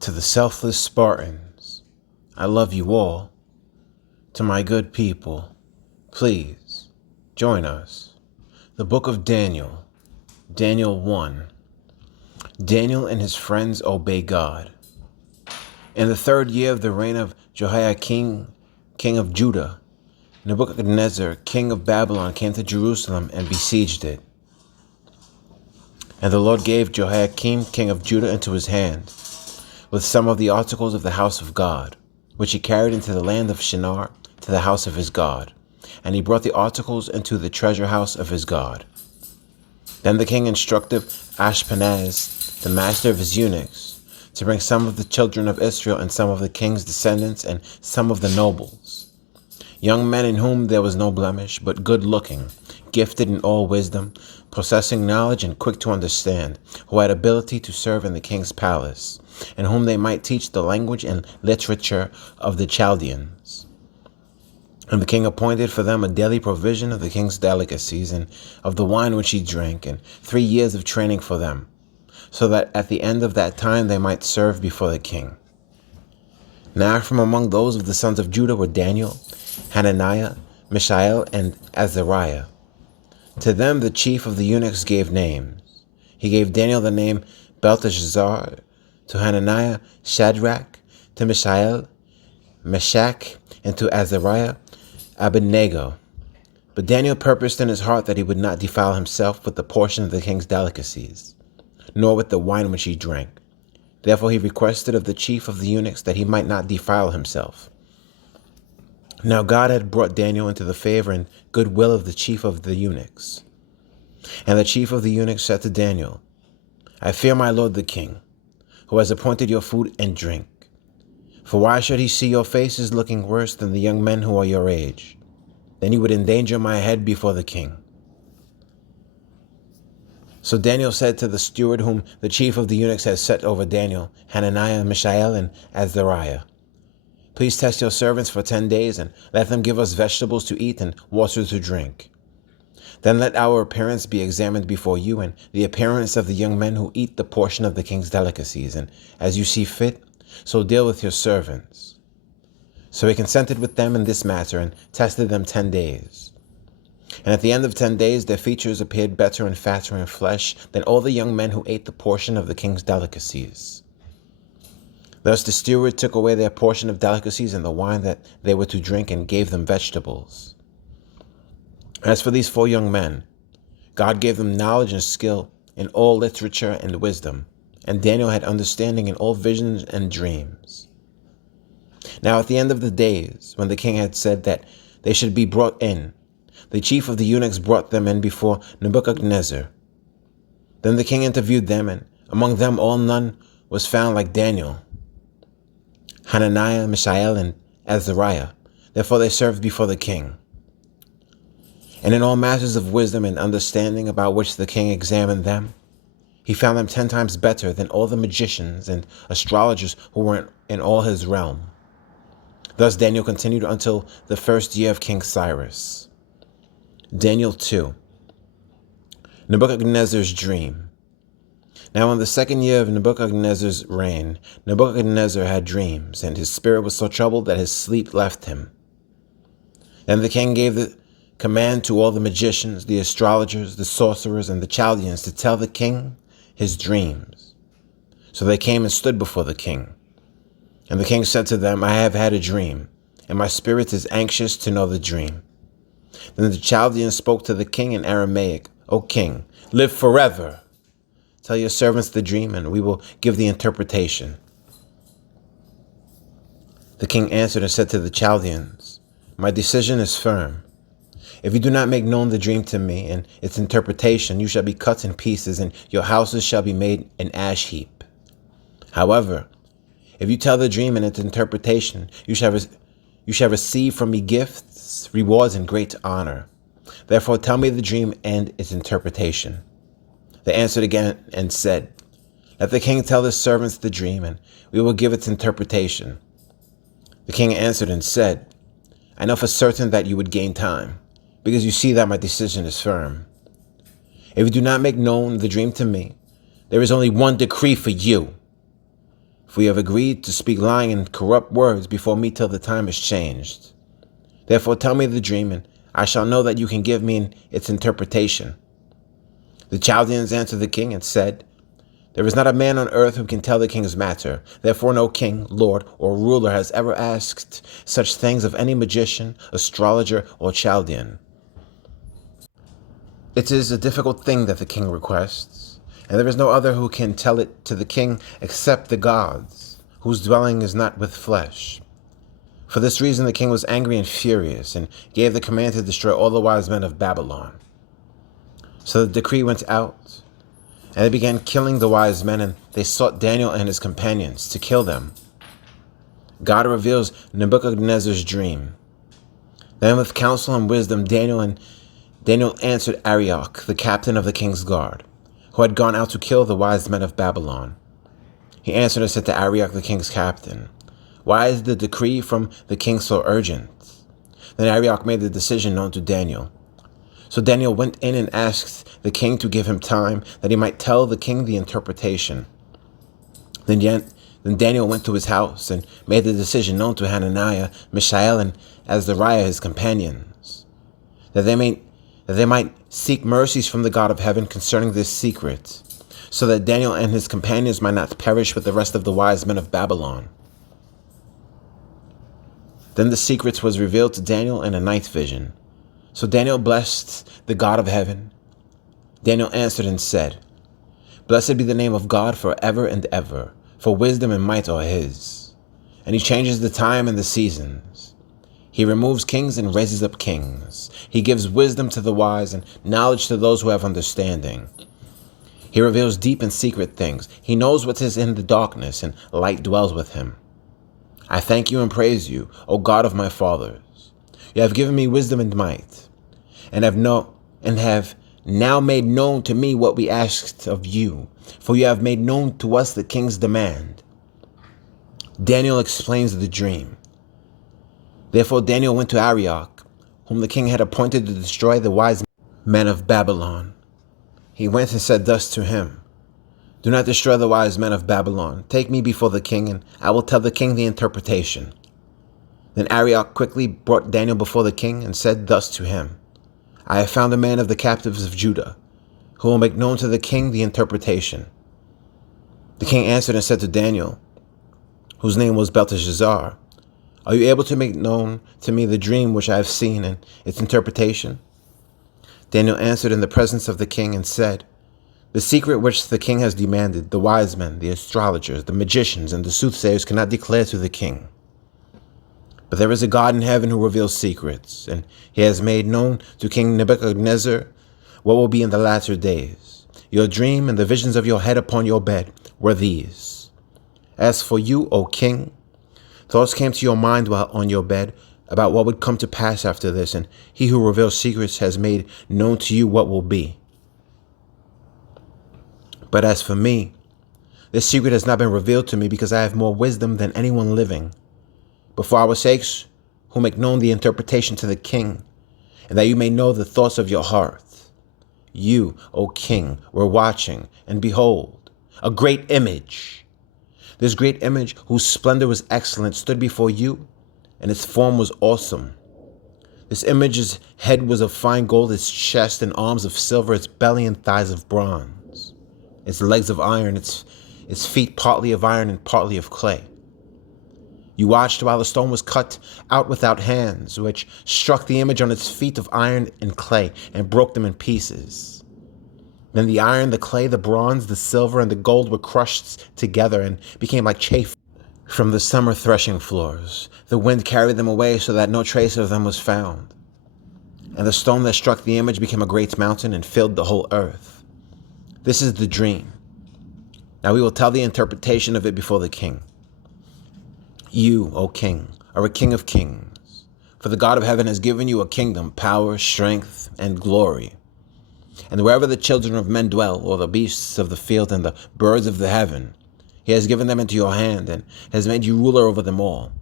To the selfless Spartans, I love you all. To my good people, please join us. The Book of Daniel, Daniel 1. Daniel and his friends obey God. In the 3rd year of the reign of Jehoiakim, king of Judah, Nebuchadnezzar, king of Babylon, came to Jerusalem and besieged it. And the Lord gave Jehoiakim, king of Judah, into his hand, with some of the articles of the house of God, which he carried into the land of Shinar, to the house of his God. And he brought the articles into the treasure house of his God. Then the king instructed Ashpenaz, the master of his eunuchs, to bring some of the children of Israel and some of the king's descendants and some of the nobles, young men in whom there was no blemish, but good-looking, gifted in all wisdom, possessing knowledge and quick to understand, who had ability to serve in the king's palace, and whom they might teach the language and literature of the Chaldeans. And the king appointed for them a daily provision of the king's delicacies and of the wine which he drank, and 3 years of training for them, so that at the end of that time they might serve before the king. Now from among those of the sons of Judah were Daniel, Hananiah, Mishael, and Azariah. To them the chief of the eunuchs gave names. He gave Daniel the name Belteshazzar, to Hananiah Shadrach, to Mishael Meshach, and to Azariah Abednego. But Daniel purposed in his heart that he would not defile himself with the portion of the king's delicacies, nor with the wine which he drank. Therefore he requested of the chief of the eunuchs that he might not defile himself. Now God had brought Daniel into the favor and goodwill of the chief of the eunuchs. And the chief of the eunuchs said to Daniel, I fear my lord the king, who has appointed your food and drink. For why should he see your faces looking worse than the young men who are your age? Then you would endanger my head before the king. So Daniel said to the steward whom the chief of the eunuchs had set over Daniel, Hananiah, Mishael, and Azariah, Please test your servants for 10 days, and let them give us vegetables to eat and water to drink. Then let our appearance be examined before you, and the appearance of the young men who eat the portion of the king's delicacies, and as you see fit, so deal with your servants. So he consented with them in this matter, and tested them 10 days. And at the end of 10 days, their features appeared better and fatter in flesh than all the young men who ate the portion of the king's delicacies. Thus the steward took away their portion of delicacies and the wine that they were to drink, and gave them vegetables. As for these 4 young men, God gave them knowledge and skill in all literature and wisdom, and Daniel had understanding in all visions and dreams. Now at the end of the days, when the king had said that they should be brought in, the chief of the eunuchs brought them in before Nebuchadnezzar. Then the king interviewed them, and among them all none was found like Daniel, Hananiah, Mishael, and Azariah. Therefore they served before the king. And in all matters of wisdom and understanding about which the king examined them, he found them 10 times better than all the magicians and astrologers who were in all his realm. Thus Daniel continued until the 1st year of King Cyrus. Daniel 2. Nebuchadnezzar's dream. Now in the 2nd year of Nebuchadnezzar's reign, Nebuchadnezzar had dreams, and his spirit was so troubled that his sleep left him. Then the king gave the command to all the magicians, the astrologers, the sorcerers, and the Chaldeans to tell the king his dreams. So they came and stood before the king. And the king said to them, I have had a dream, and my spirit is anxious to know the dream. Then the Chaldeans spoke to the king in Aramaic, O king, live forever. Tell your servants the dream, and we will give the interpretation. The king answered and said to the Chaldeans, My decision is firm. If you do not make known the dream to me and its interpretation, you shall be cut in pieces, and your houses shall be made an ash heap. However, if you tell the dream and its interpretation, you shall receive from me gifts, rewards, and great honor. Therefore tell me the dream and its interpretation. They answered again and said, Let the king tell his servants the dream, and we will give its interpretation. The king answered and said, I know for certain that you would gain time, because you see that my decision is firm. If you do not make known the dream to me, there is only one decree for you. for you have agreed to speak lying and corrupt words before me till the time is changed. Therefore tell me the dream, and I shall know that you can give me its interpretation." The Chaldeans answered the king and said, "There is not a man on earth who can tell the king's matter. Therefore no king, lord, or ruler has ever asked such things of any magician, astrologer, or Chaldean. It is a difficult thing that the king requests, and there is no other who can tell it to the king except the gods, whose dwelling is not with flesh." For this reason the king was angry and furious, and gave the command to destroy all the wise men of Babylon. So the decree went out, and they began killing the wise men, and they sought Daniel and his companions to kill them. God reveals Nebuchadnezzar's dream. Then with counsel and wisdom Daniel answered Arioch, the captain of the king's guard, who had gone out to kill the wise men of Babylon. He answered and said to Arioch, the king's captain, "Why is the decree from the king so urgent?" Then Arioch made the decision known to Daniel. So Daniel went in and asked the king to give him time, that he might tell the king the interpretation. Then Daniel went to his house and made the decision known to Hananiah, Mishael, and Azariah his companions, that they might seek mercies from the God of heaven concerning this secret, so that Daniel and his companions might not perish with the rest of the wise men of Babylon. Then the secret was revealed to Daniel in a night vision. So Daniel blessed the God of heaven. Daniel answered and said, "Blessed be the name of God forever and ever, for wisdom and might are his. And he changes the time and the seasons. He removes kings and raises up kings. He gives wisdom to the wise and knowledge to those who have understanding. He reveals deep and secret things. He knows what is in the darkness, and light dwells with him. I thank you and praise you, O God of my fathers. You have given me wisdom and might, and have now made known to me what we asked of you, for you have made known to us the king's demand." Daniel explains the dream. Therefore Daniel went to Arioch, whom the king had appointed to destroy the wise men of Babylon. He went and said thus to him, "Do not destroy the wise men of Babylon. Take me before the king, and I will tell the king the interpretation." Then Arioch quickly brought Daniel before the king and said thus to him, "I have found a man of the captives of Judah, who will make known to the king the interpretation." The king answered and said to Daniel, whose name was Belteshazzar, "Are you able to make known to me the dream which I have seen and its interpretation?" Daniel answered in the presence of the king and said, "The secret which the king has demanded, the wise men, the astrologers, the magicians, and the soothsayers cannot declare to the king. But there is a God in heaven who reveals secrets, and he has made known to King Nebuchadnezzar what will be in the latter days. Your dream and the visions of your head upon your bed were these. As for you, O king, thoughts came to your mind while on your bed about what would come to pass after this, and he who reveals secrets has made known to you what will be. But as for me, this secret has not been revealed to me because I have more wisdom than anyone living. But for our sakes, who make known the interpretation to the king, and that you may know the thoughts of your heart. You, O king, were watching, and behold, a great image. This great image, whose splendor was excellent, stood before you, and its form was awesome. This image's head was of fine gold, its chest and arms of silver, its belly and thighs of bronze, its legs of iron, its feet partly of iron and partly of clay. You watched while the stone was cut out without hands, which struck the image on its feet of iron and clay and broke them in pieces. Then the iron, the clay, the bronze, the silver, and the gold were crushed together and became like chaff from the summer threshing floors. The wind carried them away so that no trace of them was found. And the stone that struck the image became a great mountain and filled the whole earth. This is the dream. Now we will tell the interpretation of it before the king. You, O king, are a king of kings, for the God of heaven has given you a kingdom, power, strength, and glory. And wherever the children of men dwell, or the beasts of the field and the birds of the heaven, he has given them into your hand and has made you ruler over them all.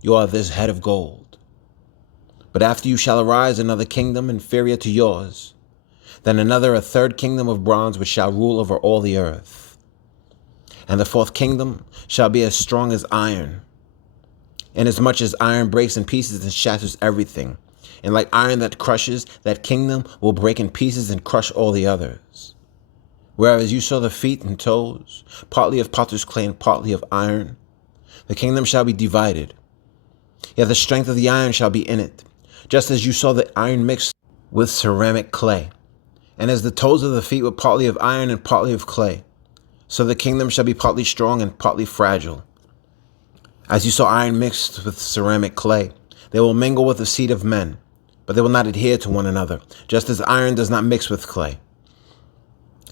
You are this head of gold. But after you shall arise another kingdom inferior to yours, then another, a third kingdom of bronze, which shall rule over all the earth. And the fourth kingdom shall be as strong as iron, inasmuch as iron breaks in pieces and shatters everything. And like iron that crushes, that kingdom will break in pieces and crush all the others. Whereas you saw the feet and toes, partly of potter's clay and partly of iron, the kingdom shall be divided. Yet the strength of the iron shall be in it, just as you saw the iron mixed with ceramic clay. And as the toes of the feet were partly of iron and partly of clay, so the kingdom shall be partly strong and partly fragile. As you saw iron mixed with ceramic clay, they will mingle with the seed of men, but they will not adhere to one another, just as iron does not mix with clay.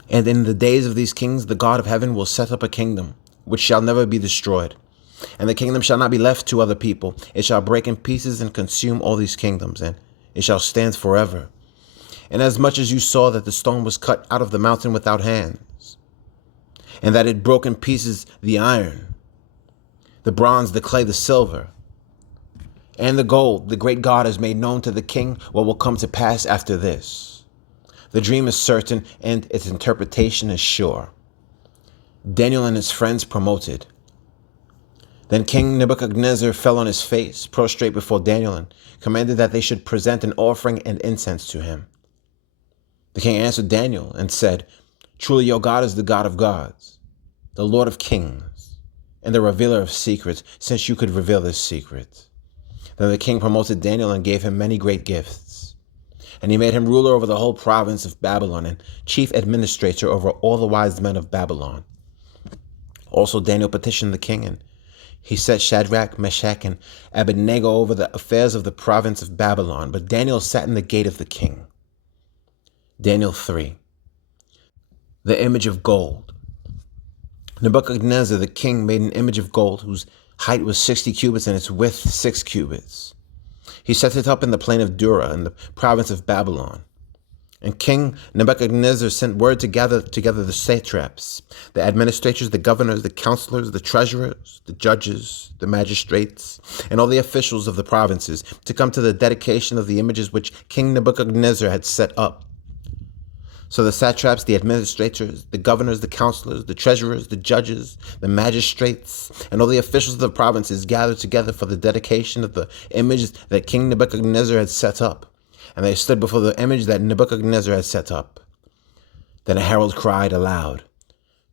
And in the days of these kings, the God of heaven will set up a kingdom, which shall never be destroyed. And the kingdom shall not be left to other people. It shall break in pieces and consume all these kingdoms, and it shall stand forever. And as much as you saw that the stone was cut out of the mountain without hands, and that it broke in pieces the iron, the bronze, the clay, the silver, and the gold, the great God has made known to the king what will come to pass after this. The dream is certain, and its interpretation is sure. Daniel and his friends promoted. Then King Nebuchadnezzar fell on his face, prostrate before Daniel, and commanded that they should present an offering and incense to him. The king answered Daniel and said, "Truly your God is the God of gods, the Lord of kings, and the revealer of secrets, since you could reveal this secret." Then the king promoted Daniel and gave him many great gifts. And he made him ruler over the whole province of Babylon and chief administrator over all the wise men of Babylon. Also Daniel petitioned the king, and he set Shadrach, Meshach, and Abednego over the affairs of the province of Babylon, but Daniel sat in the gate of the king. Daniel 3. The image of gold. Nebuchadnezzar the king made an image of gold whose height was 60 cubits and its width 6 cubits. He set it up in the plain of Dura in the province of Babylon. And King Nebuchadnezzar sent word to gather together the satraps, the administrators, the governors, the counselors, the treasurers, the judges, the magistrates, and all the officials of the provinces to come to the dedication of the images which King Nebuchadnezzar had set up. So the satraps, the administrators, the governors, the counselors, the treasurers, the judges, the magistrates, and all the officials of the provinces gathered together for the dedication of the image that King Nebuchadnezzar had set up. And they stood before the image that Nebuchadnezzar had set up. Then a herald cried aloud,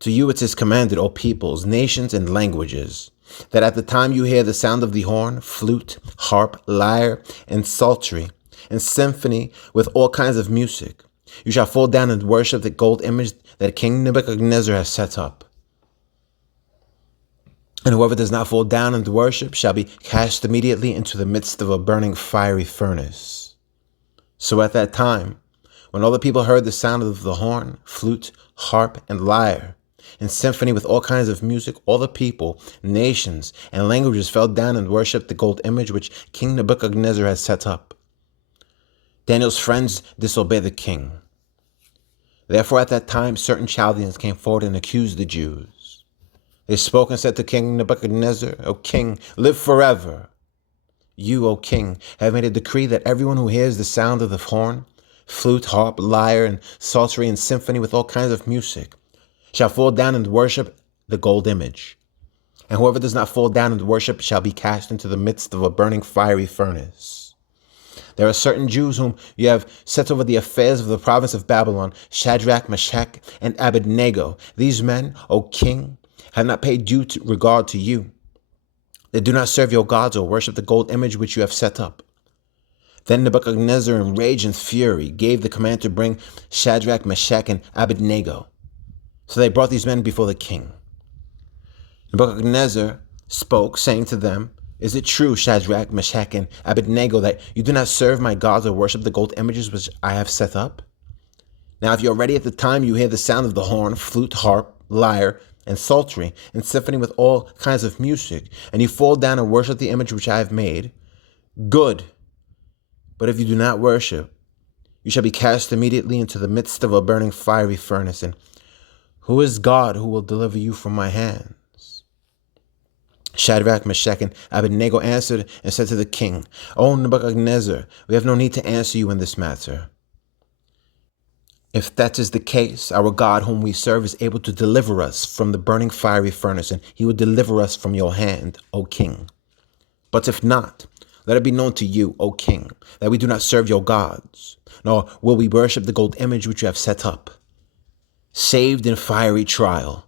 "To you it is commanded, O peoples, nations, and languages, that at the time you hear the sound of the horn, flute, harp, lyre, and psaltery, and symphony with all kinds of music, you shall fall down and worship the gold image that King Nebuchadnezzar has set up. And whoever does not fall down and worship shall be cast immediately into the midst of a burning fiery furnace." So at that time, when all the people heard the sound of the horn, flute, harp, and lyre, and symphony with all kinds of music, all the people, nations, and languages fell down and worshipped the gold image which King Nebuchadnezzar had set up. Daniel's friends disobeyed the king. Therefore at that time certain Chaldeans came forward and accused the Jews. They spoke and said to King Nebuchadnezzar, "O king, live forever. You, O king, have made a decree that everyone who hears the sound of the horn, flute, harp, lyre, and psaltery, and symphony with all kinds of music, shall fall down and worship the gold image. And whoever does not fall down and worship shall be cast into the midst of a burning fiery furnace. There are certain Jews whom you have set over the affairs of the province of Babylon, Shadrach, Meshach, and Abednego. These men, O king, have not paid due regard to you. They do not serve your gods or worship the gold image which you have set up." Then Nebuchadnezzar, in rage and fury, gave the command to bring Shadrach, Meshach, and Abednego. So they brought these men before the king. Nebuchadnezzar spoke, saying to them, "Is it true, Shadrach, Meshach, and Abednego, that you do not serve my gods or worship the gold images which I have set up? Now if you are ready at the time you hear the sound of the horn, flute, harp, lyre, and psaltery, and symphony with all kinds of music, and you fall down and worship the image which I have made, good. But if you do not worship, you shall be cast immediately into the midst of a burning fiery furnace. And who is God who will deliver you from my hands?" Shadrach, Meshach, and Abednego answered and said to the king, "O Nebuchadnezzar, we have no need to answer you in this matter. If that is the case, our God whom we serve is able to deliver us from the burning fiery furnace, and he will deliver us from your hand, O king. But if not, let it be known to you, O king, that we do not serve your gods, nor will we worship the gold image which you have set up. Saved in fiery trial.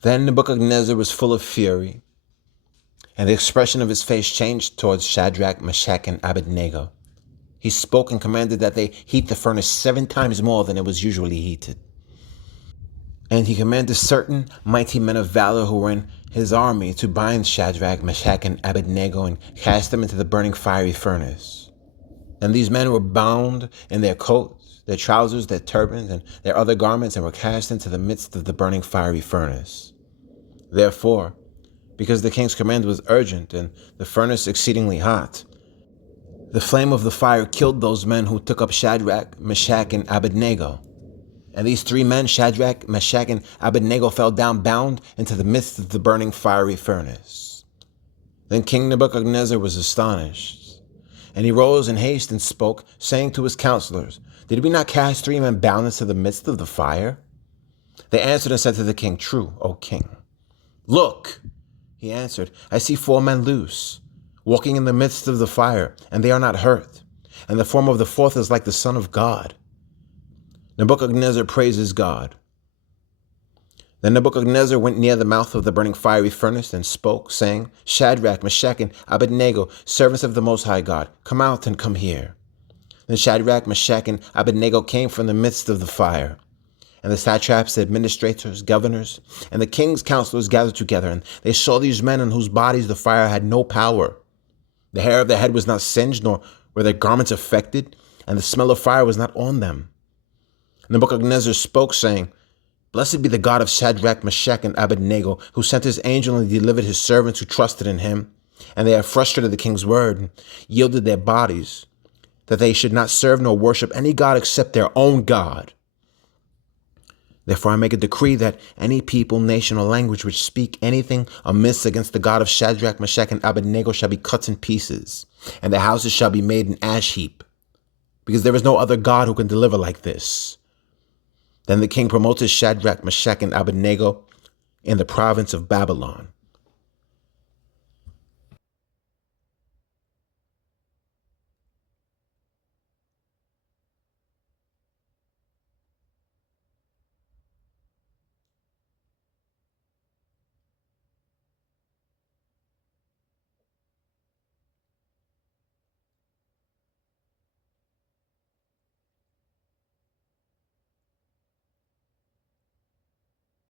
Then Nebuchadnezzar was full of fury, and the expression of his face changed towards Shadrach, Meshach, and Abednego. He spoke and commanded that they heat the furnace 7 times more than it was usually heated. And he commanded certain mighty men of valor who were in his army to bind Shadrach, Meshach, and Abednego and cast them into the burning fiery furnace. And these men were bound in their coats, their trousers, their turbans, and their other garments, and were cast into the midst of the burning fiery furnace. Therefore, because the king's command was urgent and the furnace exceedingly hot, the flame of the fire killed those men who took up Shadrach, Meshach, and Abednego. And these 3 men, Shadrach, Meshach, and Abednego, fell down bound into the midst of the burning fiery furnace. Then King Nebuchadnezzar was astonished, and he rose in haste and spoke, saying to his counselors, "Did we not cast 3 men bound into the midst of the fire?" They answered and said to the king, "True, O king." "Look," he answered, "I see 4 men loose, walking in the midst of the fire, and they are not hurt, and the form of the 4th is like the Son of God." Nebuchadnezzar praises God. Then Nebuchadnezzar went near the mouth of the burning fiery furnace and spoke, saying, "Shadrach, Meshach, and Abednego, servants of the Most High God, come out and come here." Then Shadrach, Meshach, and Abednego came from the midst of the fire. And the satraps, the administrators, governors, and the king's counselors gathered together, and they saw these men on whose bodies the fire had no power. The hair of their head was not singed, nor were their garments affected, and the smell of fire was not on them. Nebuchadnezzar spoke, saying, "Blessed be the God of Shadrach, Meshach, and Abednego, who sent his angel and delivered his servants who trusted in him. And they have frustrated the king's word, and yielded their bodies, that they should not serve nor worship any god except their own God. Therefore I make a decree that any people, nation, or language which speak anything amiss against the God of Shadrach, Meshach, and Abednego shall be cut in pieces, and their houses shall be made an ash heap, because there is no other God who can deliver like this." Then the king promoted Shadrach, Meshach, and Abednego in the province of Babylon.